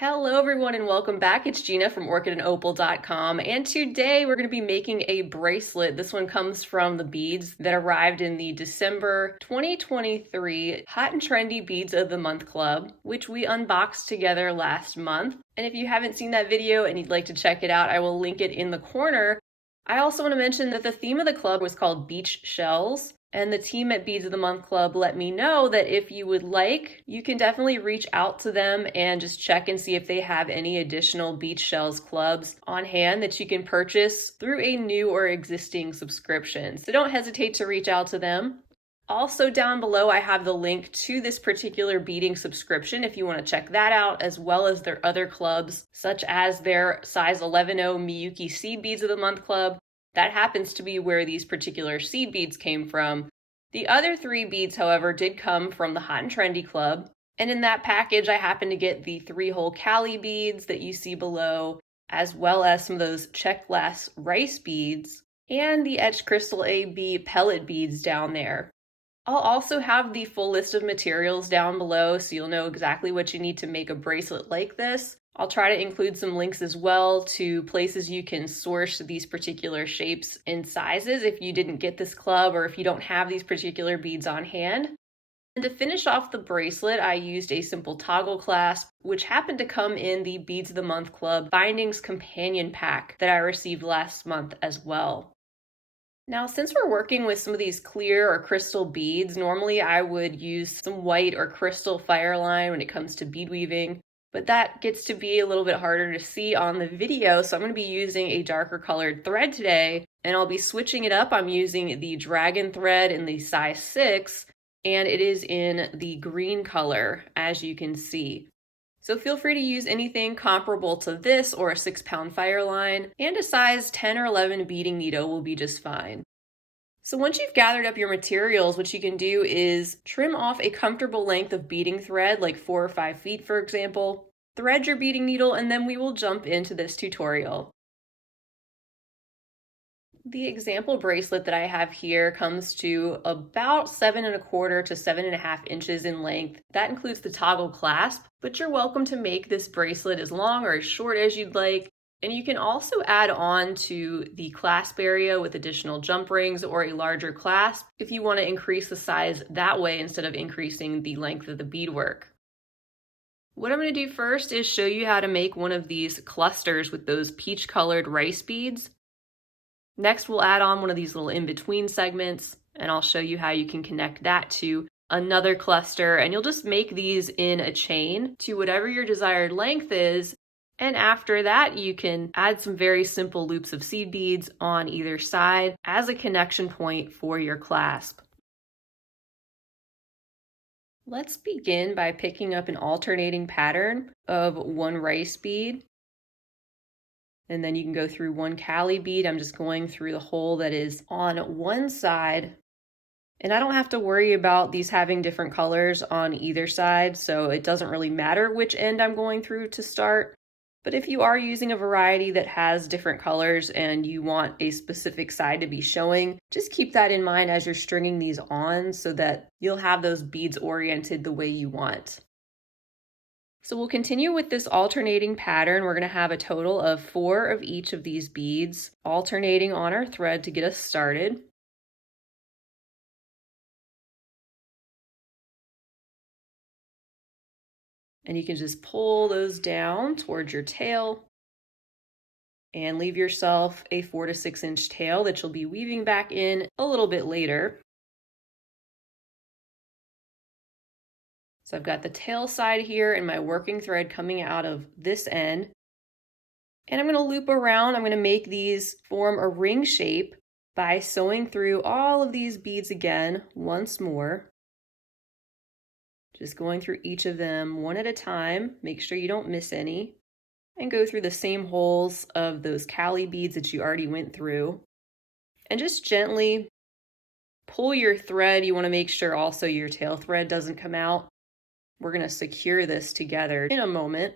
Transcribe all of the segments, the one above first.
Hello everyone and welcome back. It's Gina from orchidandopal.com, and today we're going to be making a bracelet. This one comes from the beads that arrived in the December 2023 Hot and Trendy Beads of the Month Club, which we unboxed together last month. And if you haven't seen that video and you'd like to check it out, I will link it in the corner. I also want to mention that the theme of the club was called Beach Shells. And the team at Beads of the Month Club let me know that if you would like, you can definitely reach out to them and just check and see if they have any additional beach shells clubs on hand that you can purchase through a new or existing subscription. So don't hesitate to reach out to them. Also down below, I have the link to this particular beading subscription if you want to check that out, as well as their other clubs, such as their size 11.0 Miyuki Seed Beads of the Month Club. That happens to be where these particular seed beads came from. The other 3 beads, however, did come from the Hot and Trendy Club. And in that package, I happened to get the 3-hole Cali beads that you see below, as well as some of those Czech Glass Rice beads and the etched crystal AB pellet beads down there. I'll also have the full list of materials down below so you'll know exactly what you need to make a bracelet like this. I'll try to include some links as well to places you can source these particular shapes and sizes if you didn't get this club or if you don't have these particular beads on hand. And to finish off the bracelet, I used a simple toggle clasp, which happened to come in the Beads of the Month Club Bindings Companion Pack that I received last month as well. Now, since we're working with some of these clear or crystal beads, normally I would use some white or crystal fireline when it comes to bead weaving. But that gets to be a little bit harder to see on the video, so I'm going to be using a darker colored thread today, and I'll be switching it up. I'm using the dragon thread in the size 6, and it is in the green color, as you can see. So feel free to use anything comparable to this or a 6-pound fireline, and a size 10 or 11 beading needle will be just fine. So once you've gathered up your materials, what you can do is trim off a comfortable length of beading thread, like 4 or 5 feet, for example. Thread your beading needle, and then we will jump into this tutorial. The example bracelet that I have here comes to about 7 1/4 to 7.5 inches in length. That includes the toggle clasp, but you're welcome to make this bracelet as long or as short as you'd like. And you can also add on to the clasp area with additional jump rings or a larger clasp if you want to increase the size that way instead of increasing the length of the beadwork. What I'm going to do first is show you how to make one of these clusters with those peach-colored rice beads. Next, we'll add on one of these little in-between segments, and I'll show you how you can connect that to another cluster, and you'll just make these in a chain to whatever your desired length is. And after that, you can add some very simple loops of seed beads on either side as a connection point for your clasp. Let's begin by picking up an alternating pattern of 1 rice bead. And then you can go through 1 Cali bead. I'm just going through the hole that is on one side. And I don't have to worry about these having different colors on either side, so it doesn't really matter which end I'm going through to start. But if you are using a variety that has different colors and you want a specific side to be showing, just keep that in mind as you're stringing these on so that you'll have those beads oriented the way you want. So we'll continue with this alternating pattern. We're going to have a total of 4 of each of these beads alternating on our thread to get us started. And you can just pull those down towards your tail and leave yourself a 4 to 6 inch tail that you'll be weaving back in a little bit later. So I've got the tail side here and my working thread coming out of this end. And I'm going to loop around. I'm going to make these form a ring shape by sewing through all of these beads again once more. Just going through each of them one at a time, make sure you don't miss any, and go through the same holes of those Cali beads that you already went through. And just gently pull your thread. You want to make sure also your tail thread doesn't come out. We're going to secure this together in a moment.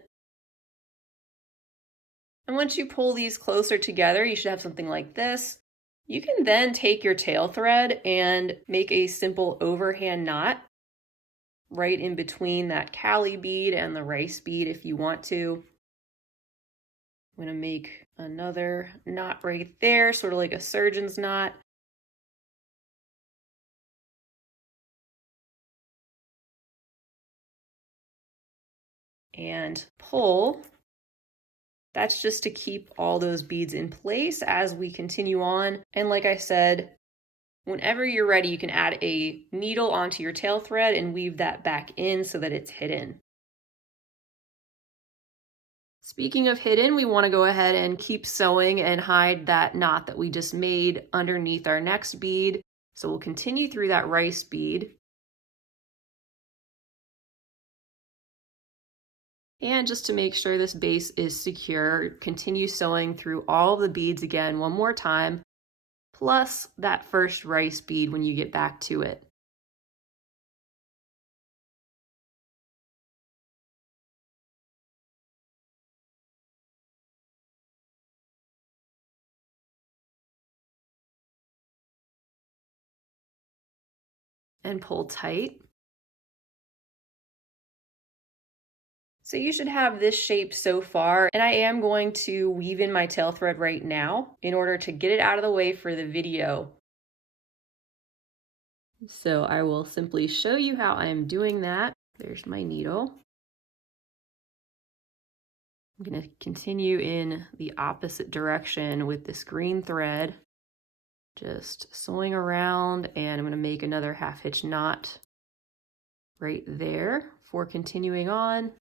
And once you pull these closer together, you should have something like this. You can then take your tail thread and make a simple overhand knot right in between that Cali bead and the rice bead if you want to. I'm gonna make another knot right there, sort of like a surgeon's knot. And pull. That's just to keep all those beads in place as we continue on. And like I said, whenever you're ready, you can add a needle onto your tail thread and weave that back in so that it's hidden. Speaking of hidden, we want to go ahead and keep sewing and hide that knot that we just made underneath our next bead. So we'll continue through that rice bead. And just to make sure this base is secure, continue sewing through all of the beads again one more time, plus that first rice bead when you get back to it. And pull tight. So you should have this shape so far, and I am going to weave in my tail thread right now in order to get it out of the way for the video. So I will simply show you how I'm doing that. There's my needle. I'm going to continue in the opposite direction with this green thread, just sewing around, and I'm going to make another half hitch knot right there for continuing on,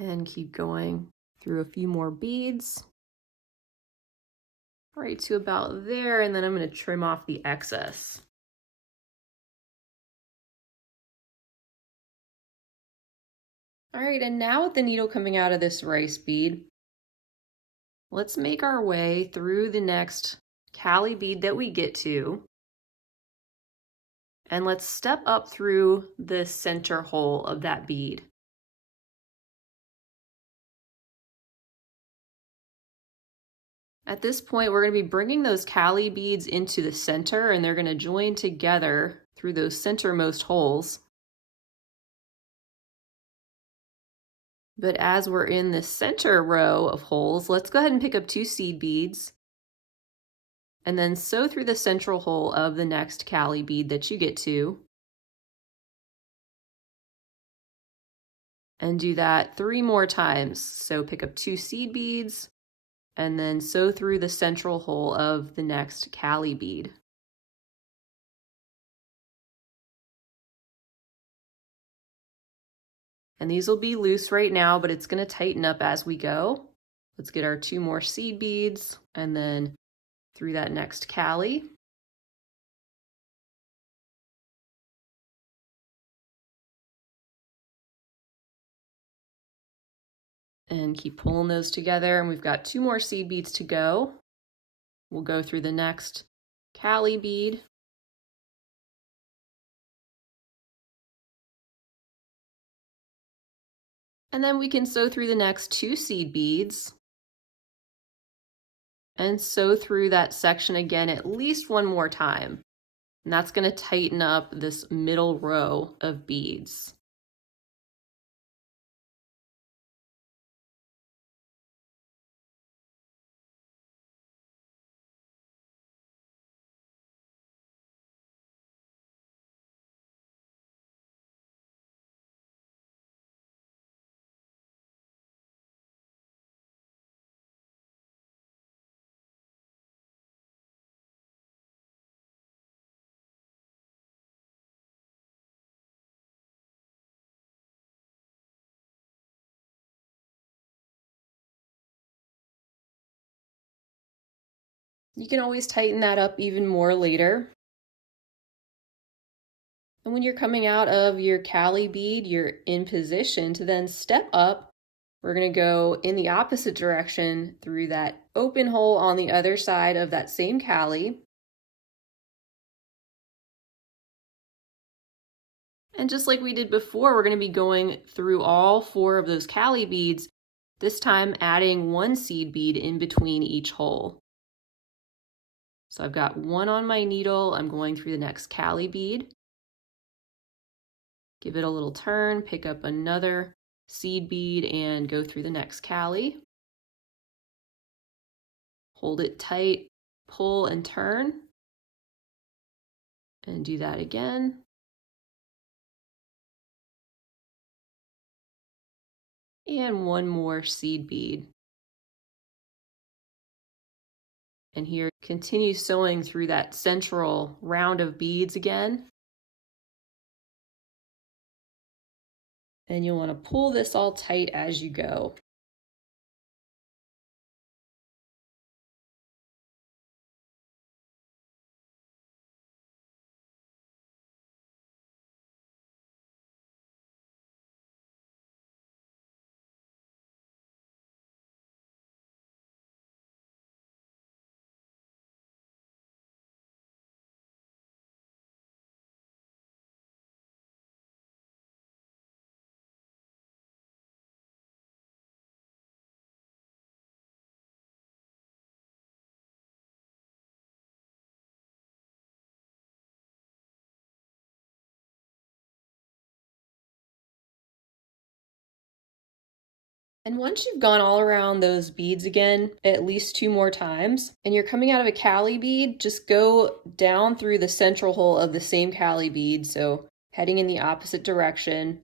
and keep going through a few more beads right to about there, and then I'm going to trim off the excess. All right, and now with the needle coming out of this rice bead, let's make our way through the next Cali bead that we get to, and let's step up through the center hole of that bead. At this point, we're going to be bringing those Cali beads into the center, and they're going to join together through those centermost holes. But as we're in the center row of holes, let's go ahead and pick up 2 seed beads and then sew through the central hole of the next Cali bead that you get to. And do that 3 more times. So pick up 2 seed beads and then sew through the central hole of the next Cali bead. And these will be loose right now, but it's going to tighten up as we go. Let's get our 2 more seed beads and then through that next Cali. And keep pulling those together, and we've got 2 more seed beads to go. We'll go through the next Cali bead. And then we can sew through the next 2 seed beads and sew through that section again at least 1 more time. And that's going to tighten up this middle row of beads. You can always tighten that up even more later. And when you're coming out of your Cali bead, you're in position to then step up. We're going to go in the opposite direction through that open hole on the other side of that same Cali. And just like we did before, we're going to be going through all 4 of those Cali beads, this time adding 1 seed bead in between each hole. So I've got 1 on my needle, I'm going through the next Cali bead. Give it a little turn, pick up another seed bead and go through the next Cali. Hold it tight, pull and turn, and do that again. And one more seed bead. And here, continue sewing through that central round of beads again. And you'll want to pull this all tight as you go. And once you've gone all around those beads again, at least 2 more times, and you're coming out of a Cali bead, just go down through the central hole of the same Cali bead, so heading in the opposite direction.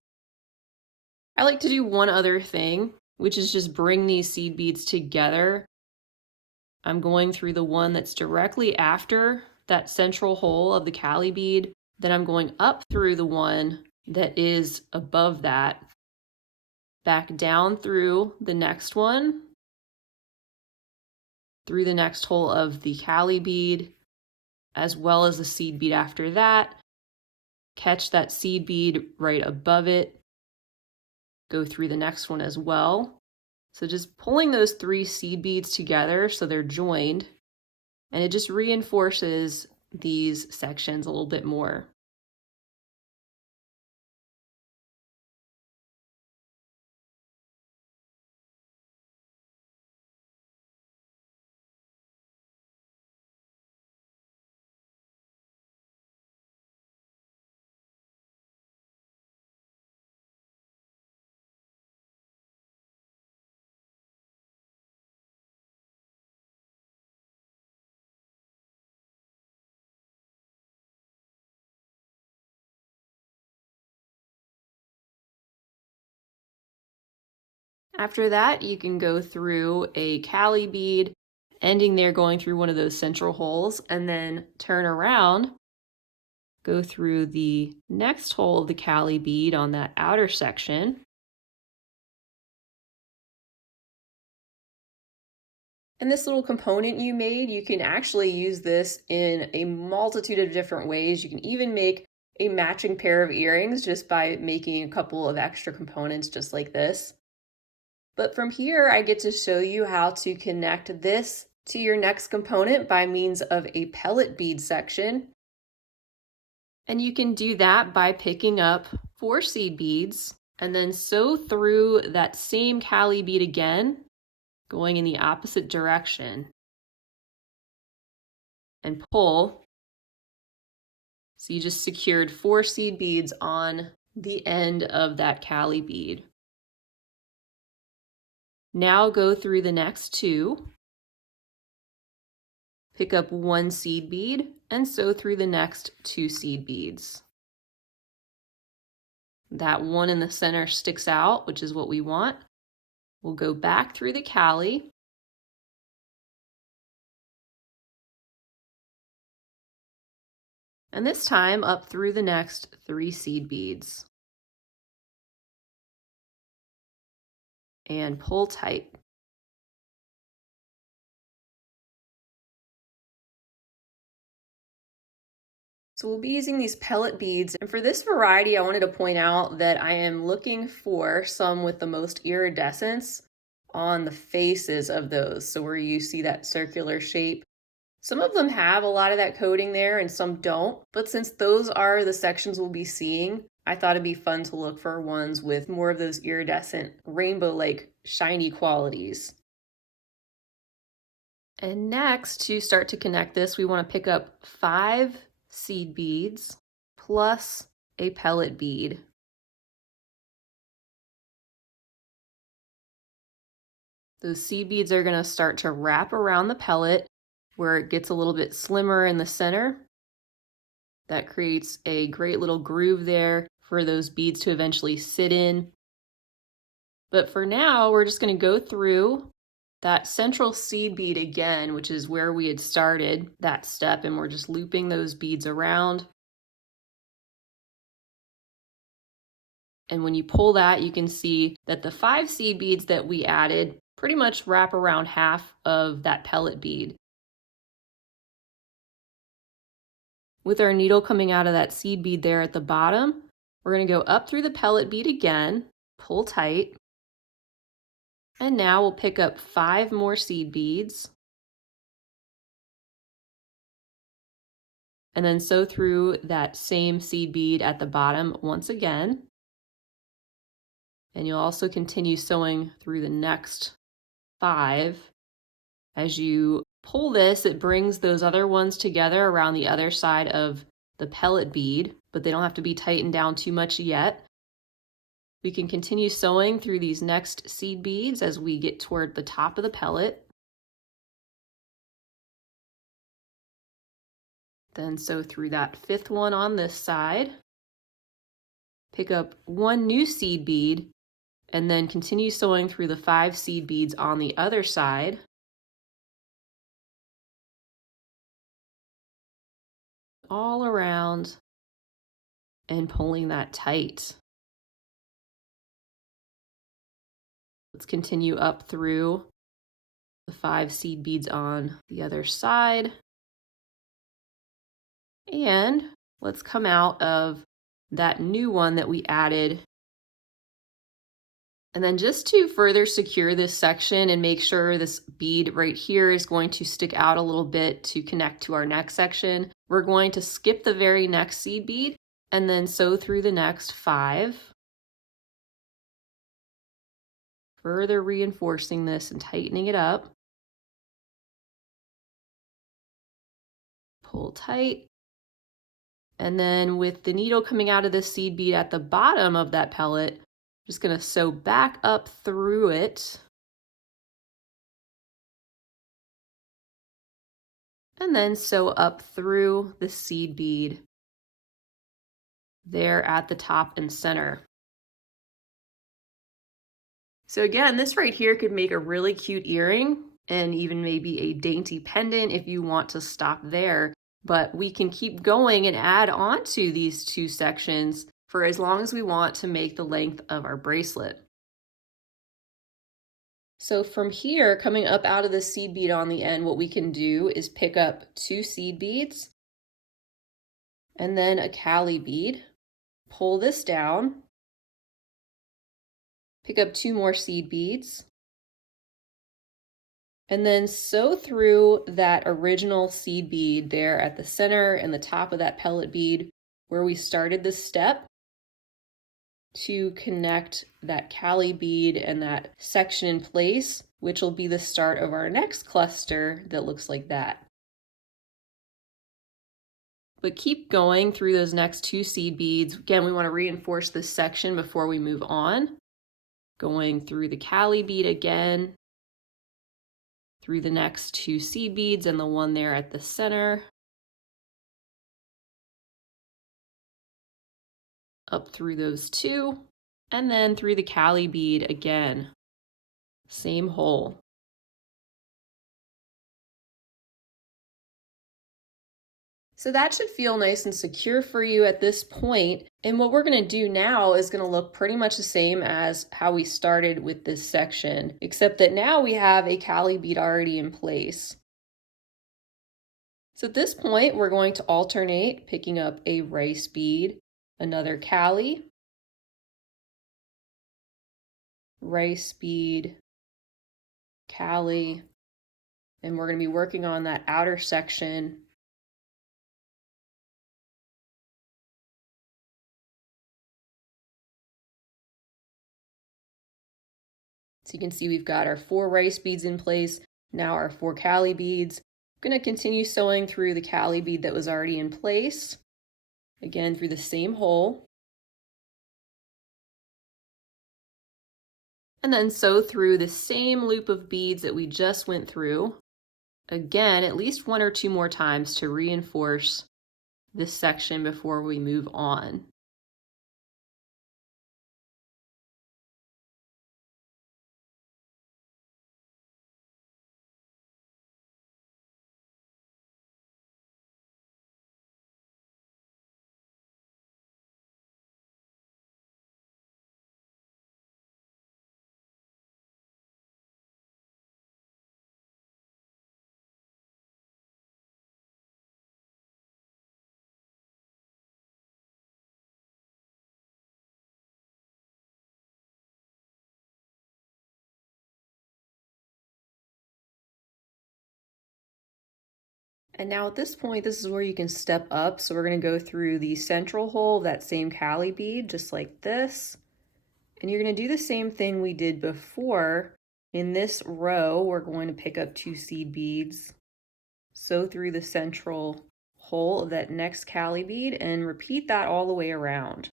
I like to do one other thing, which is just bring these seed beads together. I'm going through the one that's directly after that central hole of the Cali bead, then I'm going up through the one that is above that, back down through the next one, through the next hole of the Cali bead, as well as the seed bead after that. Catch that seed bead right above it. Go through the next one as well. So just pulling those 3 seed beads together so they're joined, and it just reinforces these sections a little bit more. After that, you can go through a Cali bead, ending there going through one of those central holes, and then turn around, go through the next hole of the Cali bead on that outer section. And this little component you made, you can actually use this in a multitude of different ways. You can even make a matching pair of earrings just by making a couple of extra components just like this. But from here, I get to show you how to connect this to your next component by means of a pellet bead section. And you can do that by picking up 4 seed beads and then sew through that same Cali bead again, going in the opposite direction, and pull. So you just secured 4 seed beads on the end of that Cali bead. Now go through the next 2, pick up 1 seed bead, and sew through the next 2 seed beads. That one in the center sticks out, which is what we want. We'll go back through the Cali, and this time up through the next 3 seed beads. And pull tight. So we'll be using these pellet beads, and for this variety I wanted to point out that I am looking for some with the most iridescence on the faces of those, so where you see that circular shape. Some of them have a lot of that coating there and some don't, but since those are the sections we'll be seeing, I thought it'd be fun to look for ones with more of those iridescent, rainbow-like, shiny qualities. And next, to start to connect this, we want to pick up 5 seed beads plus a pellet bead. Those seed beads are going to start to wrap around the pellet where it gets a little bit slimmer in the center. That creates a great little groove there for those beads to eventually sit in. But for now, we're just going to go through that central seed bead again, which is where we had started that step, and we're just looping those beads around. And when you pull that, you can see that the 5 seed beads that we added pretty much wrap around half of that pellet bead. With our needle coming out of that seed bead there at the bottom, we're going to go up through the pellet bead again, pull tight, and now we'll pick up 5 more seed beads, and then sew through that same seed bead at the bottom once again. And you'll also continue sewing through the next 5. As you pull this, it brings those other ones together around the other side of the pellet bead, but they don't have to be tightened down too much yet. We can continue sewing through these next seed beads as we get toward the top of the pellet. Then sew through that 5th one on this side. Pick up 1 new seed bead and then continue sewing through the 5 seed beads on the other side. All around and pulling that tight. Let's continue up through the 5 seed beads on the other side. And let's come out of that new one that we added. And then just to further secure this section and make sure this bead right here is going to stick out a little bit to connect to our next section, we're going to skip the very next seed bead and then sew through the next 5. Further reinforcing this and tightening it up. Pull tight. And then with the needle coming out of this seed bead at the bottom of that pellet, just going to sew back up through it. And then sew up through the seed bead there at the top and center. So again, this right here could make a really cute earring and even maybe a dainty pendant if you want to stop there. But we can keep going and add on to these 2 sections for as long as we want to make the length of our bracelet. So from here, coming up out of the seed bead on the end, what we can do is pick up 2 seed beads and then a Cali bead, pull this down, pick up 2 more seed beads, and then sew through that original seed bead there at the center and the top of that pellet bead where we started this step to connect that Cali bead and that section in place, which will be the start of our next cluster that looks like that. But keep going through those next 2 seed beads. Again, we want to reinforce this section before we move on. Going through the Cali bead again, through the next 2 seed beads and the one there at the center. Up through those 2, and then through the Cali bead again. Same hole. So that should feel nice and secure for you at this point. And what we're going to do now is going to look pretty much the same as how we started with this section, except that now we have a Cali bead already in place. So at this point, we're going to alternate picking up a rice bead, another Cali, rice bead, Cali, and we're going to be working on that outer section. So you can see we've got our 4 rice beads in place, now our 4 Cali beads. I'm going to continue sewing through the Cali bead that was already in place, again, through the same hole. And then through the Cali bead again. Same hole. And then sew through the same loop of beads that we just went through. Again, at least 1 or 2 more times to reinforce this section before we move on. And now at this point, this is where you can step up. So we're going to go through the central hole of that same Cali bead, just like this. And you're going to do the same thing we did before. In this row, we're going to pick up 2 seed beads, sew through the central hole of that next Cali bead, and repeat that all the way around.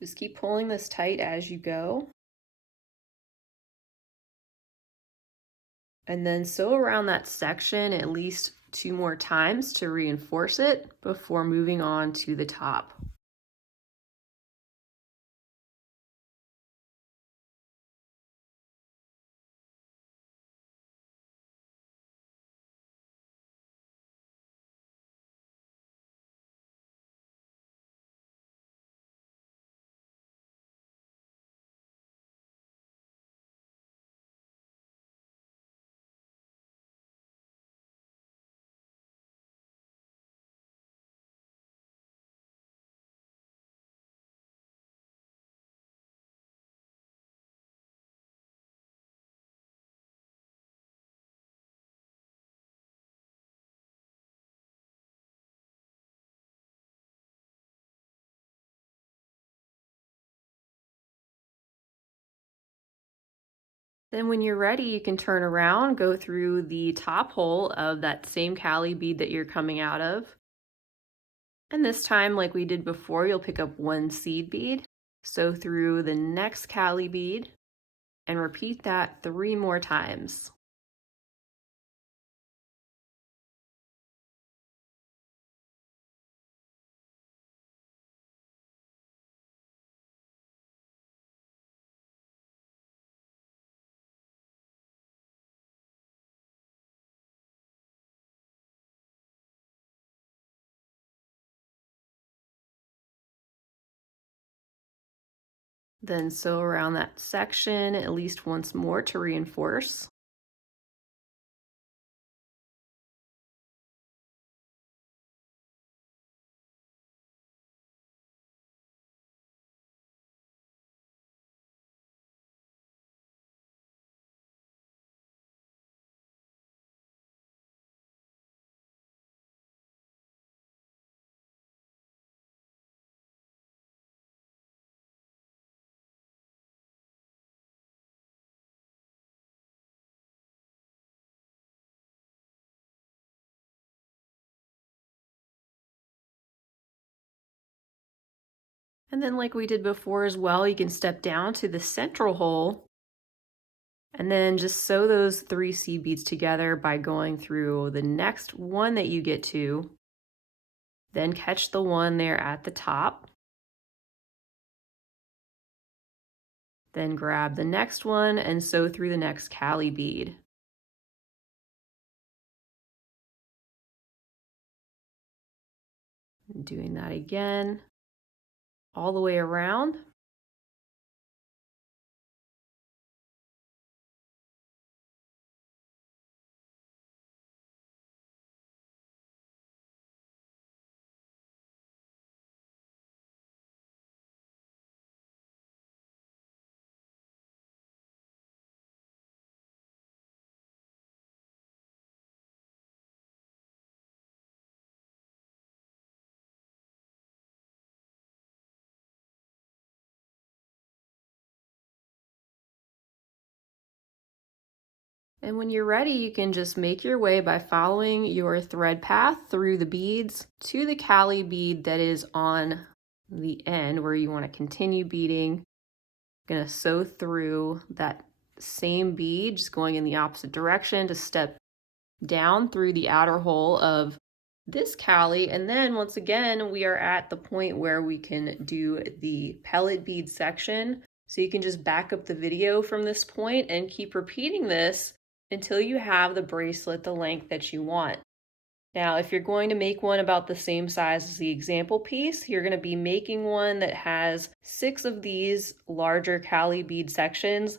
Just keep pulling this tight as you go. And then sew around that section at least 2 more times to reinforce it before moving on to the top. Then when you're ready, you can turn around, go through the top hole of that same Cali bead that you're coming out of. And this time, like we did before, you'll pick up 1 seed bead, sew through the next Cali bead, and repeat that 3 more times. Then sew around that section at least once more to reinforce. And then like we did before as well, you can step down to the central hole and then just sew those 3 seed beads together by going through the next one that you get to, then catch the one there at the top, then grab the next one and sew through the next Cali bead. Doing that again, all the way around. And when you're ready, you can just make your way by following your thread path through the beads to the Cali bead that is on the end where you want to continue beading. Going to sew through that same bead, just going in the opposite direction to step down through the outer hole of this Cali. And then once again, we are at the point where we can do the pellet bead section. So you can just back up the video from this point and keep repeating this until you have the bracelet the length that you want. Now, if you're going to make one about the same size as the example piece, you're going to be making one that has 6 of these larger Cali bead sections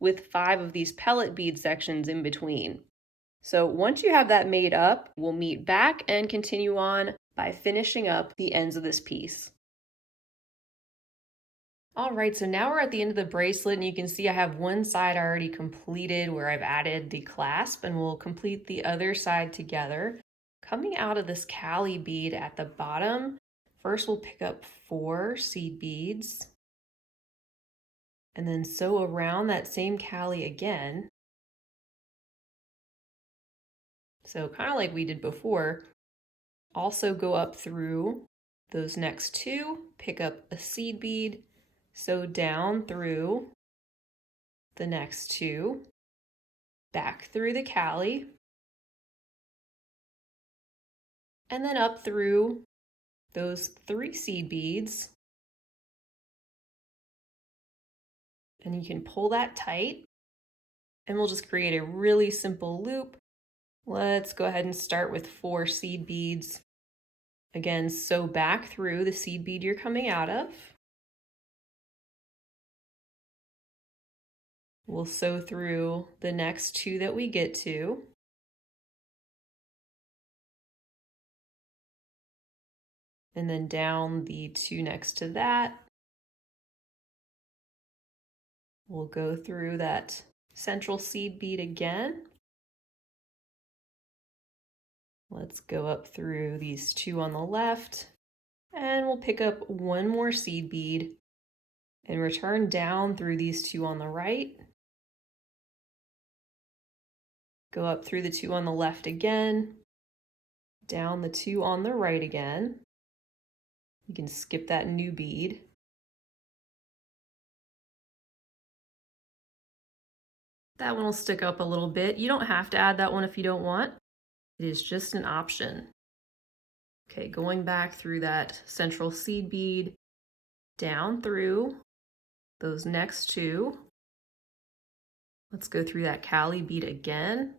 with 5 of these pellet bead sections in between. So once you have that made up, we'll meet back and continue on by finishing up the ends of this piece. All right, so now we're at the end of the bracelet, and you can see I have one side already completed where I've added the clasp, and we'll complete the other side together. Coming out of this Cali bead at the bottom, first we'll pick up 4 seed beads, and then sew around that same Cali again. So kind of like we did before. Also go up through those next 2, pick up a seed bead, sew down through the next 2, back through the Cali, and then up through those 3 seed beads. And you can pull that tight, and we'll just create a really simple loop. Let's go ahead and start with 4 seed beads. Again, sew back through the seed bead you're coming out of. We'll sew through the next 2 that we get to. And then down the 2 next to that. We'll go through that central seed bead again. Let's go up through these 2 on the left, and we'll pick up 1 more seed bead and return down through these 2 on the right. Go up through the 2 on the left again, down the 2 on the right again. You can skip that new bead. That one will stick up a little bit. You don't have to add that one if you don't want. It is just an option. Okay, going back through that central seed bead, down through those next 2. Let's go through that Cali bead again.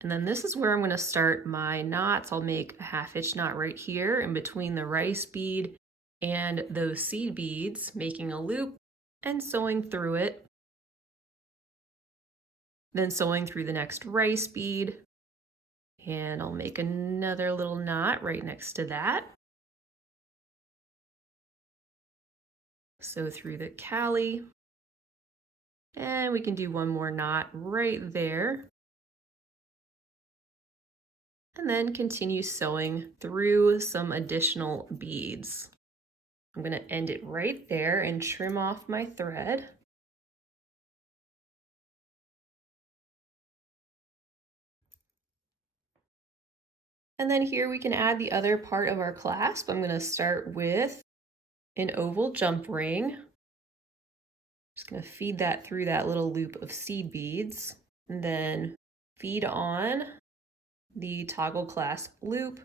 And then this is where I'm going to start my knots. I'll make a 1/2 inch knot right here in between the rice bead and those seed beads, making a loop and sewing through it. Then sewing through the next rice bead, and I'll make another little knot right next to that. Sew through the Cali, and we can do 1 more knot right there. And then continue sewing through some additional beads. I'm going to end it right there and trim off my thread. And then here we can add the other part of our clasp. I'm going to start with an oval jump ring. Just going to feed that through that little loop of seed beads, and then feed on the toggle clasp loop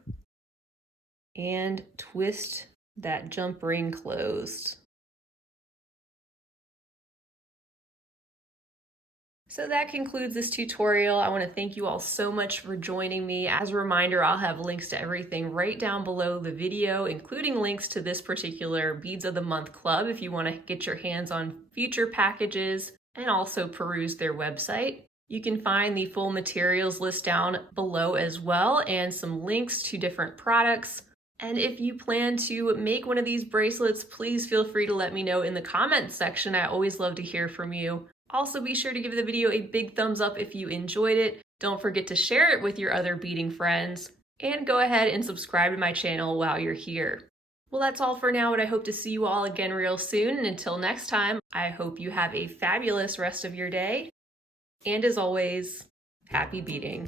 and twist that jump ring closed. So that concludes this tutorial. I want to thank you all so much for joining me. As a reminder, I'll have links to everything right down below the video, including links to this particular Beads of the Month club if you want to get your hands on future packages and also peruse their website. You can find the full materials list down below as well, and some links to different products. And if you plan to make one of these bracelets, please feel free to let me know in the comments section. I always love to hear from you. Also, be sure to give the video a big thumbs up if you enjoyed it. Don't forget to share it with your other beading friends. And go ahead and subscribe to my channel while you're here. Well, that's all for now, but I hope to see you all again real soon. And until next time, I hope you have a fabulous rest of your day. And as always, happy beading.